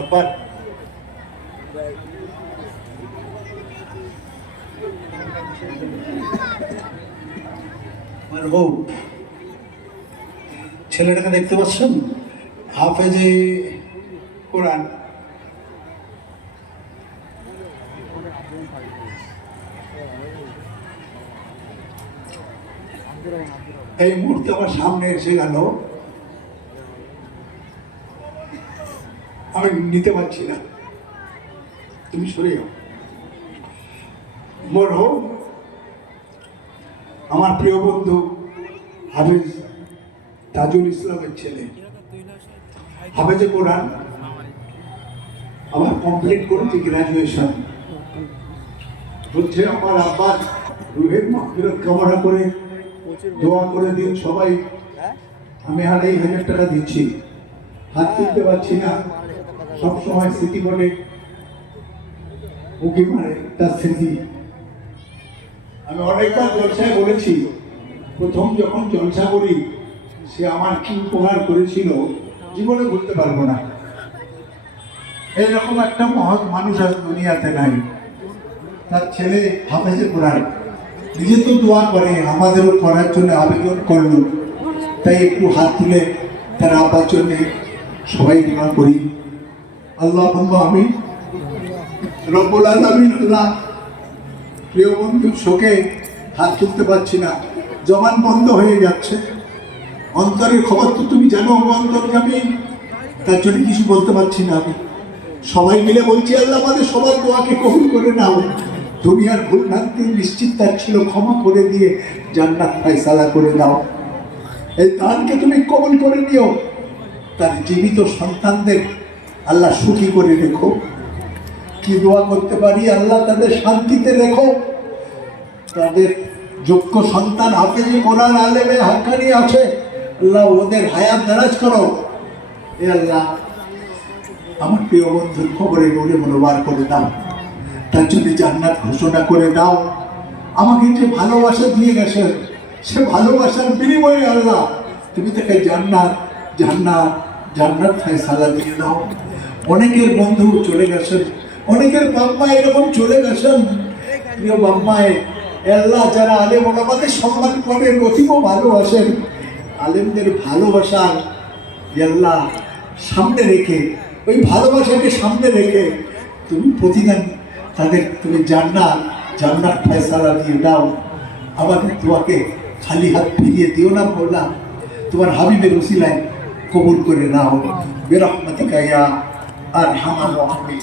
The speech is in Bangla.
আব্বার আমার বউ ছেলেটাকে দেখতে পাচ্ছেন, হাফেজে কোরআন। এই মুহূর্তে আমার সামনে এসে গেল, আমি নিতে পারছি না, তুমি সরে যাও। মরহুম আমার প্রিয় বন্ধু হাফেজ তাজুল ইসলামের ছেলে, হাফেজে কোরআন, আমার কমপ্লিট করেছি গ্রাজুয়েশন। বলছে আমার আব্বার রুহের মাগফিরাত কামনা করে দোয়া করে দিন সবাই। আমি 2,500 টাকা দিচ্ছি, হাত তুলতে পারছি না, সবসময় স্মৃতি করে উঁকি মারে তার স্মৃতি। আমি অনেকবার জলসায় বলেছি, প্রথম যখন জলসা করি সে আমার কি উপকার করেছিল জীবনে ভুলতে পারবো না। এইরকম একটা মহৎ মানুষ আজ দুনিয়াতে নাই। তার ছেলে হাফেজে কোরআন, নিজে তো দোয়া করে, আমাদেরও করার জন্য আবেদন করলো, তাই একটু হাত তুলে তার আব্বার জন্য সবাই দোয়া করি। আল্লাহ আমি রব্বুল আলামিন। আল্লাহ প্রিয় বন্ধুর শোকে হাত তুলতে পারছি না, জবান বন্ধ হয়ে যাচ্ছে। অন্তরের খবর তো তুমি জানো, অন্তর্যামী, তার জন্য কিছু বলতে পারছি না। আমি সবাই মিলে বলছি, আল্লাহ আমাদের সবার দোয়াকে কবুল করে নাও। দুনিয়ার ভুল ভ্রান্তি নিশ্চিত তার ছিল, ক্ষমা করে দিয়ে জান্নাত ফয়সালা করে দাও। এই দানকে তুমি কবুল করে নিও। তার জীবিত সন্তানদের আল্লাহ সুখী করে রেখো। কি দোয়া করতে পারি, আল্লাহ তাদের শান্তিতে রেখো। তাদের যোগ্য সন্তান হাফেজে কোরআন আলেমে হাক্কানি আছে, আল্লাহ ওদের হায়াত দারাজ করো। এ আল্লাহ আমার প্রিয় বন্ধুর খবরে নূরে মনোবার করে দাও, তার জন্য জান্নাত ঘোষণা করে দাও। আমাকে যে ভালোবাসা দিয়ে গেছে, সে ভালোবাসার বিনিময়ে আল্লাহ তুমি তাকে জান্নাত জান্নাত জান্নাত ফয়সালা দিয়ে দাও। অনেকের বন্ধু চলে গেছেন, অনেকের বাম্মা এরকম চলে গেছেন। প্রিয় বাম্মায় আল্লাহ যারা আলেম ওলামাদের সম্মান করেন, অতীব ভালোবাসেন, আলেমদের ভালোবাসা আল্লাহ সামনে রেখে, ওই ভালোবাসাকে সামনে রেখে তুমি প্রতিদিন তাদের তুমি জান্নাত ফয়সালা দিয়ে দাও। আমাদের দোয়াকে খালি হাত ফিরিয়ে দিও না বললা, তোমার হাবিবের উসিলায় কবুল করে নাও। বিরহমাতিকা ইয়া আরহামার রাহিমিন।